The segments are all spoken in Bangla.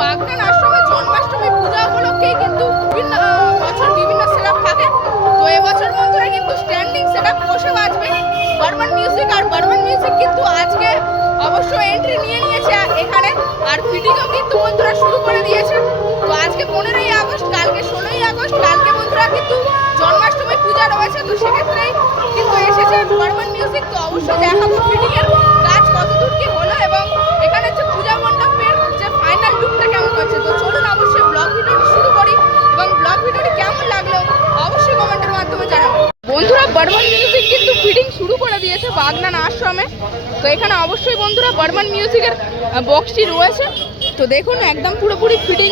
বাগনান আশ্রমে জন্মাষ্টমী পূজা উপলক্ষেই কিন্তু বিভিন্ন বছর বিভিন্ন সেটআপ থাকে। তো এবছর বন্ধুরা কিন্তু স্ট্যান্ডিং সেটআপ বসে বাজবে। বর্মান মিউজিক আর বর্মান মিউজিক কিন্তু আজকে অবশ্য এন্ট্রি নিয়ে নিয়েছে এখানে। আর ফিটিংও কিন্তু বন্ধুরা শুরু করে দিয়েছে। তো আজকে পনেরোই আগস্ট, কালকে ষোলোই আগস্ট, কালকে বন্ধুরা কিন্তু জন্মাষ্টমী পূজা রয়েছে। তো সেক্ষেত্রেই কিন্তু এসেছে বর্মান মিউজিক তো অবশ্যই দেখাবো ফিটিং এর কাজ কতদূর কি হলো এবং এখানে যে পূজা মণ্ডপের যে ফাইনাল লুকটা কেমন হচ্ছে তো চলুন অবশ্যই ব্লগ ভিডিওটি শুরু করি এবং ব্লগ ভিডিওটি কেমন লাগল অবশ্যই কমেন্টের মাধ্যমে জানাব বন্ধুরা বর্মন মিউজিক কিন্তু ফিটিং শুরু করে দিয়েছে বাগনান আশ্রমে। তো এখানে অবশ্যই বন্ধুরা বর্মান মিউজিকের বক্সটি রয়েছে। তো দেখুন, একদম পুরোপুরি ফিটিং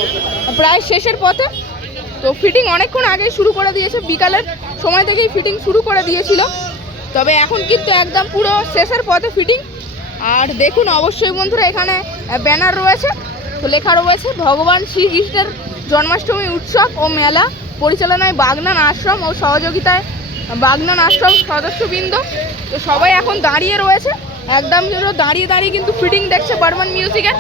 প্রায় শেষের পথে। তো ফিটিং অনেকক্ষণ আগেই শুরু করে দিয়েছে, বিকালের সময় থেকেই ফিটিং শুরু করে দিয়েছিল। তবে এখন কিন্তু একদম পুরো শেষের পথে ফিটিং। আর দেখুন, অবশ্যই বন্ধুরা এখানে ব্যানার রয়েছে, তো লেখা রয়েছে, ভগবান শ্রীকৃষ্ণের জন্মাষ্টমী উৎসব ও মেলা পরিচালনায় বাগনান আশ্রম ও সহযোগিতায় বাগনান আশ্রম সদস্যবৃন্দ। তো সবাই এখন দাঁড়িয়ে রয়েছে। একদম পুরো দাঁড়িয়ে দাঁড়িয়ে কিন্তু ফিটিং দেখছে বর্মান মিউজিকের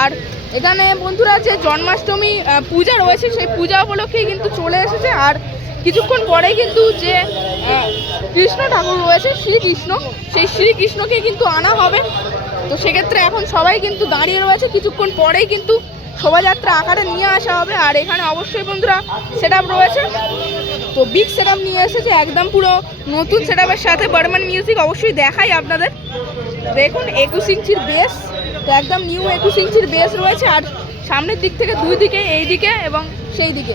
আর এখানে বন্ধুরা যে জন্মাষ্টমী পূজা রয়েছে, সেই পূজা উপলক্ষেই কিন্তু চলে এসেছে। আর কিছুক্ষণ পরে কিন্তু যে কৃষ্ণ ঠাকুর রয়েছে, শ্রীকৃষ্ণ, সেই শ্রীকৃষ্ণকে কিন্তু আনা হবে। তো সেক্ষেত্রে এখন সবাই কিন্তু দাঁড়িয়ে রয়েছে। কিছুক্ষণ পরেই কিন্তু শোভাযাত্রা আকারে নিয়ে আসা হবে। আর এখানে অবশ্যই বন্ধুরা সেট রয়েছে। তো বিগ সেট নিয়ে এসেছে, একদম পুরো নতুন সেট সাথে বর্মান মিউজিক অবশ্যই দেখাই আপনাদের। দেখুন, একুশ ইঞ্চির বেস তো একদম নিউ একুশ ইঞ্চির বেস রয়েছে। আর সামনের দিক থেকে দুই দিকে, এই দিকে এবং সেই দিকে।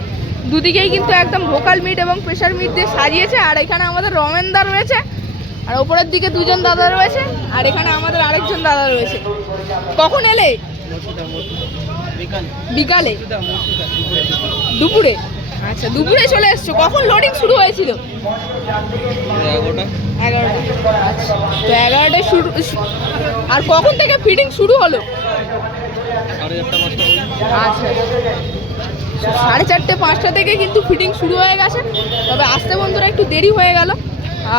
দুদিকেই কিন্তু একদম ভোকাল মিট এবং প্রেশার মিট দিয়ে সাজিয়েছে। আর এখানে আমাদের রমেনদা রয়েছে। আর ওপরের দিকে দুজন দাদা রয়েছে। আর এখানে আমাদের আরেকজন দাদা রয়েছে। কখন এলে? বিকালে। দুপুরে? আচ্ছা দুপুরে চলে এসছো। কখন লোডিং শুরু হয়েছিল? এগারোটা। তো এগারোটায় শুরু আর কখন থেকে ফিটিং শুরু হলো? আচ্ছা। সাড়ে চারটে পাঁচটা থেকে কিন্তু ফিটিং শুরু হয়ে গেছে। তবে আসতে বন্ধুরা একটু দেরি হয়ে গেল।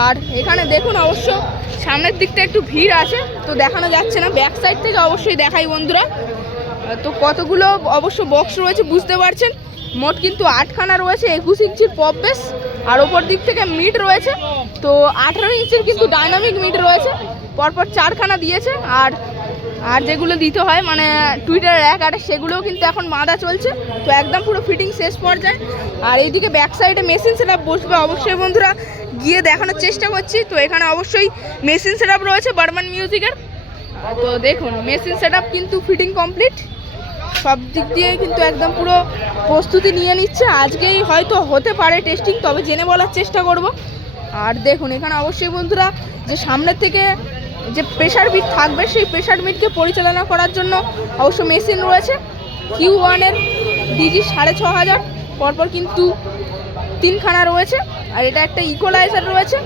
আর এখানে দেখুন অবশ্য সামনের দিকটা একটু ভিড় আছে। তো দেখানো যাচ্ছে না। ব্যাক সাইড থেকে অবশ্যই দেখাই বন্ধুরা। তো কতগুলো অবশ্য বক্স রয়েছে বুঝতে পারছেন। মোট কিন্তু আটখানা রয়েছে, একুশ ইঞ্চির পপ বেস আর ওপর দিক থেকে মিট রয়েছে। তো আঠারো ইঞ্চির কিন্তু ডাইনামিক মিট রয়েছে। পরপর চারখানা দিয়েছে, আর আর যেগুলো দিতে হয় মানে টুইটার এক, আর সেগুলোও কিন্তু এখন বাঁধা চলছে। তো একদম পুরো ফিটিং শেষ পর্যায়ে। আর এইদিকে ব্যাক সাইডে মেশিন সেট বসবে অবশ্যই বন্ধুরা। গিয়ে দেখানোর চেষ্টা করছি। তো এখানে অবশ্যই মেশিন সেট রয়েছে বার্মান মিউজিকের তো দেখুন মেশিন সেট কিন্তু ফিটিং কমপ্লিট সব দিক দিয়ে কিন্তু একদম পুরো প্রস্তুতি নিয়ে নিচ্ছে। আজকেই হয়তো হতে পারে টেস্টিং তবে জেনে বলার চেষ্টা করব। আর দেখুন, এখানে অবশ্যই বন্ধুরা, যে সামনের থেকে যে প্রেশার মিট থাকবে, সেই প্রেশার মিটকে পরিচালনা করার জন্য অবশ্য মেশিন রয়েছে। কিউ ওয়ানের ডিজি সাড়ে ছ হাজার, পরপর কিন্তু তিনখানা রয়েছে। আর এটা একটা ইকোলাইজার রয়েছে।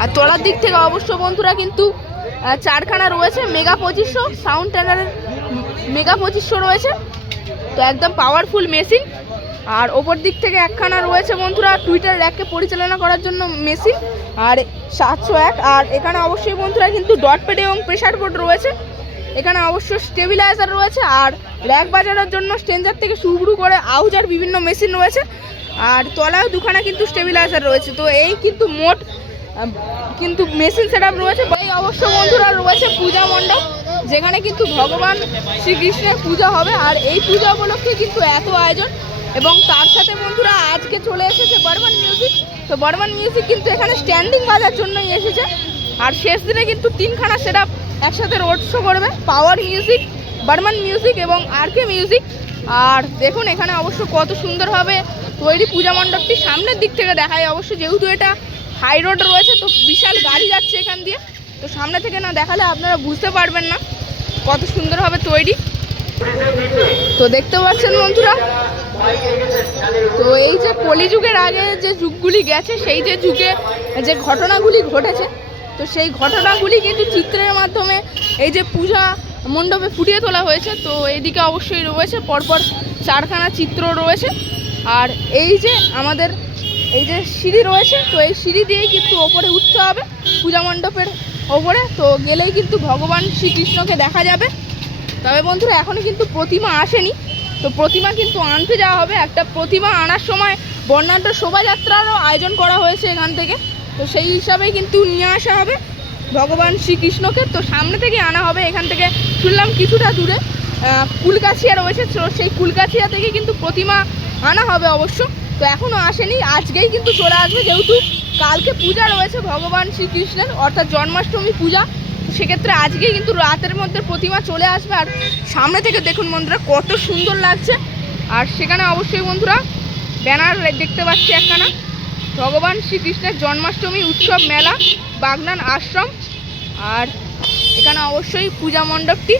আর তলার দিক থেকে অবশ্য বন্ধুরা কিন্তু চারখানা রয়েছে। মেগা পঁচিশশো সাউন্ড ট্যানারের মেগা পঁচিশশো রয়েছে। তো একদম পাওয়ারফুল মেশিন আর ওপর দিক থেকে একখানা রয়েছে বন্ধুরা টুইটার র্যাককে পরিচালনা করার জন্য মেশিন আর সাতশো এক। আর এখানে অবশ্যই বন্ধুরা কিন্তু ডট পেড এবং প্রেশার বোর্ড রয়েছে। এখানে অবশ্য স্টেবিলাইজার রয়েছে। আর র্যাক বাজানোর জন্য স্টেঞ্জার থেকে শুরু করে আউজার বিভিন্ন মেশিন রয়েছে। আর তলায় দুখানা কিন্তু স্টেবিলাইজার রয়েছে। তো এই কিন্তু মোট কিন্তু মেশিন সেট রয়েছে। অবশ্য বন্ধুরা রয়েছে পূজা যেখানে কিন্তু ভগবান শ্রীকৃষ্ণের পূজা হবে, আর এই পূজা উপলক্ষে কিন্তু এত আয়োজন। এবং তার সাথে বন্ধুরা আজকে চলে এসেছে বর্মান মিউজিক। তো বর্মান মিউজিক কিন্তু এখানে স্ট্যান্ডিং বাজার জন্যই এসেছে। আর শেষ দিনে কিন্তু তিনখানা সেট একসাথে রোড শো করবে। পাওয়ার মিউজিক বর্মান মিউজিক এবং আর কে মিউজিক আর দেখুন, এখানে অবশ্য কত সুন্দরভাবে তৈরি পূজা মণ্ডপটি সামনের দিক থেকে দেখায়। অবশ্য যেহেতু এটা হাই রোড রয়েছে, তো বিশাল গাড়ি যাচ্ছে এখান দিয়ে। তো সামনে থেকে না দেখালে আপনারা বুঝতে পারবেন না। কত সুন্দরভাবে তৈরি। তো দেখতে পাচ্ছেন বন্ধুরা, তো এই যে কলিযুগের আগে যে যুগগুলি গেছে, সেই যে যুগে যে ঘটনাগুলি ঘটেছে, তো সেই ঘটনাগুলি কিন্তু চিত্রের মাধ্যমে এই যে পূজা মণ্ডপে ফুটিয়ে তোলা হয়েছে। তো এদিকে অবশ্যই রয়েছে, পরপর চারখানা চিত্র রয়েছে। আর এই যে আমাদের এই যে সিঁড়ি রয়েছে, তো এই সিঁড়ি দিয়েই কিন্তু ওপরে উঠতে হবে পূজা মণ্ডপের ওপরে। তো গেলেই কিন্তু ভগবান শ্রীকৃষ্ণকে দেখা যাবে। তবে বন্ধুরা এখনও কিন্তু প্রতিমা আসেনি। তো প্রতিমা কিন্তু আনতে যাওয়া হবে। একটা প্রতিমা আনার সময় বর্ণাঢ্য শোভাযাত্রারও আয়োজন করা হয়েছে এখান থেকে। তো সেই হিসাবেই কিন্তু নিয়ে আসা হবে ভগবান শ্রীকৃষ্ণকে। তো সামনে থেকে আনা হবে, এখান থেকে শুনলাম কিছুটা দূরে কুলকাছিয়া রয়েছে। তো সেই কুলকাছিয়া থেকে কিন্তু প্রতিমা আনা হবে অবশ্য। তো এখনও আসেনি, আজকেই কিন্তু চলে আসবে যেহেতু কালকে পূজা রয়েছে ভগবান শ্রীকৃষ্ণের, অর্থাৎ জন্মাষ্টমী পূজা। সেক্ষেত্রে আজকেই কিন্তু রাতের মধ্যে প্রতিমা চলে আসবে, আর সামনে থেকে দেখুন বন্ধুরা কত সুন্দর লাগছে। আর সেখানে অবশ্যই বন্ধুরা ব্যানার দেখতে পাচ্ছি একখানা। ভগবান শ্রীকৃষ্ণের জন্মাষ্টমী উৎসব মেলা, বাগনান আশ্রম। আর এখানে অবশ্যই পূজা মণ্ডপটি